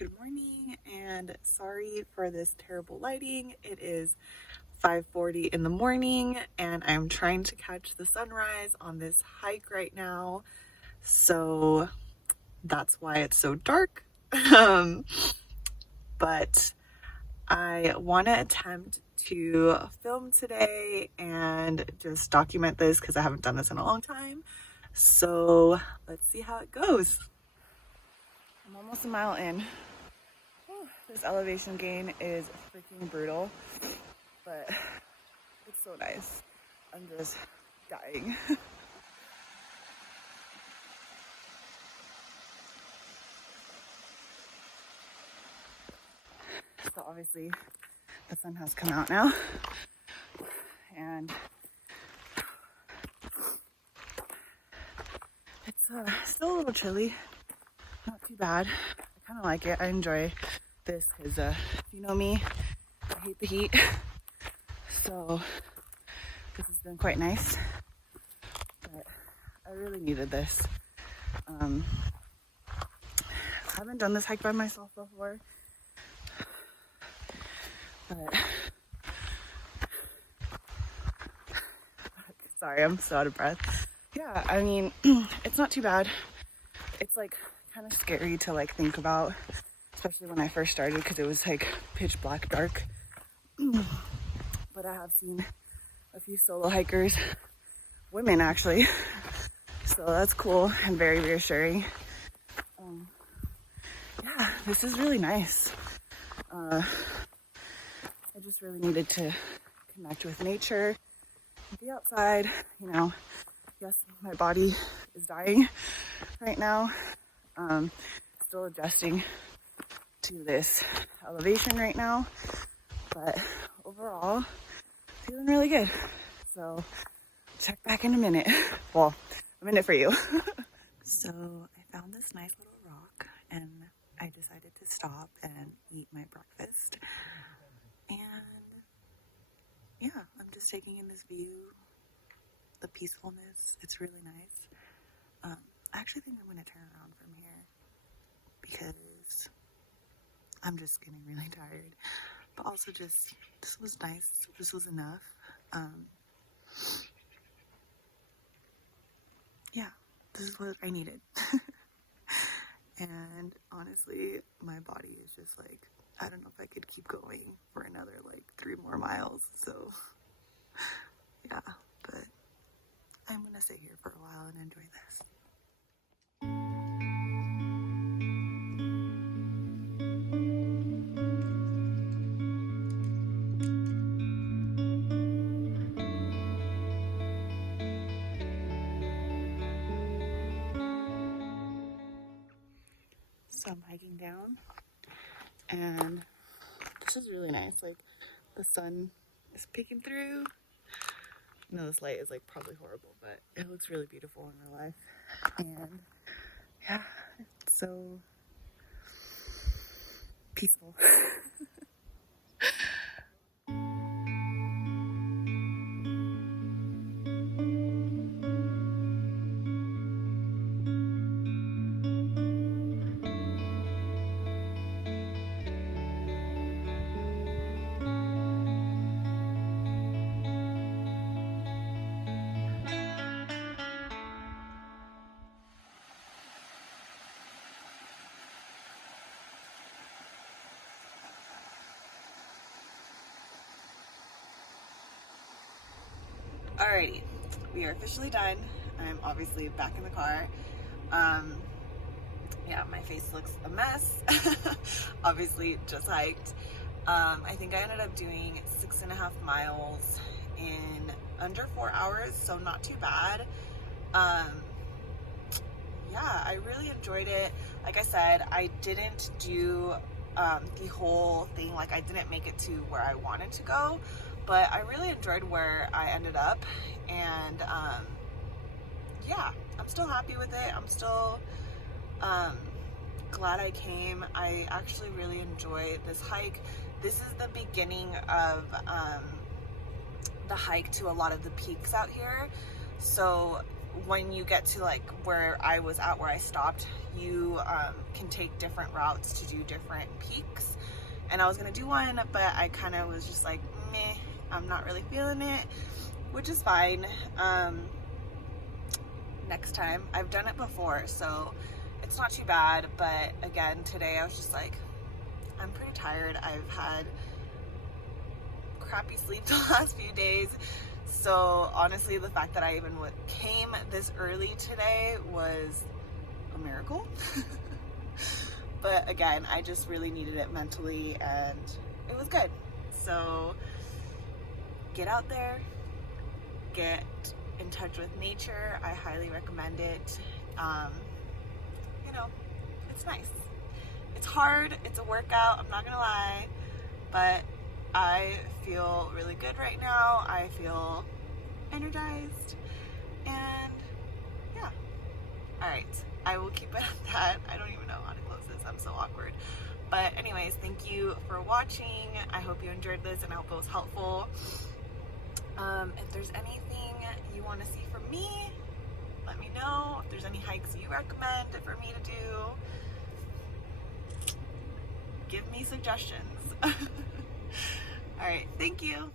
Good morning, and sorry for this terrible lighting. It is 5:40 in the morning and I'm trying to catch the sunrise on this hike right now. So that's why it's so dark. Um, but I want to attempt to film today and just document this because I haven't done this in a long time. So let's see how it goes. I'm almost a mile in. This elevation gain is freaking brutal, but it's so nice. I'm just dying. So obviously the sun has come out now, and it's still a little chilly. Not too bad. I kind of like it. I enjoy this because if you know me, I hate the heat. So this has been quite nice, but I really needed this. I haven't done this hike by myself before, but sorry, I'm so out of breath. Yeah, I mean, it's not too bad. It's like kind of scary to like think about, especially when I first started because it was like pitch black dark. But I have seen a few solo hikers, women actually, so that's cool and very reassuring. Yeah, this is really nice. I just really needed to connect with nature, be outside. You know, yes, my body is dying right now. Still adjusting to this elevation right now, but overall feeling really good. So check back in a minute. Well, a minute for you. So I found this nice little rock and I decided to stop and eat my breakfast. And yeah, I'm just taking in this view, the peacefulness. It's really nice. I actually think I'm going to turn around from here because I'm just getting really tired. But also just, this was nice. This was enough. Yeah, this is what I needed. And honestly, my body is just like, I don't know if I could keep going for another like 3 more miles. So yeah, but I'm gonna stay here for a while and enjoy this. So I'm hiking down and this is really nice. Like the sun is peeking through. I know this light is like probably horrible, but it looks really beautiful in real life. And yeah, it's so peaceful. Alrighty, we are officially done. I'm obviously back in the car. Yeah, my face looks a mess. Obviously, just hiked. I think I ended up doing 6.5 miles in under 4 hours, so not too bad. Yeah, I really enjoyed it. Like I said, I didn't do the whole thing. Like I didn't make it to where I wanted to go, but I really enjoyed where I ended up. And yeah, I'm still happy with it. I'm still glad I came. I actually really enjoyed this hike. This is the beginning of the hike to a lot of the peaks out here. So when you get to like where I was at, where I stopped, you can take different routes to do different peaks. And I was gonna do one, but I kind of was just like, meh, I'm not really feeling it, which is fine. Next time, I've done it before, so it's not too bad. But again, today I was just like, I'm pretty tired. I've had crappy sleep the last few days. So honestly, the fact that I even came this early today was a miracle. But again, I just really needed it mentally, and it was good. So get out there, get in touch with nature. I highly recommend it. You know, it's nice. It's hard, it's a workout, I'm not gonna lie, but I feel really good right now. I feel energized, and yeah. All right, I will keep it at that. I don't even know how to close this. I'm so awkward. But anyways, thank you for watching. I hope you enjoyed this, and I hope it was helpful. If there's anything you want to see from me, let me know. If there's any hikes you recommend for me to do, give me suggestions. All right, thank you.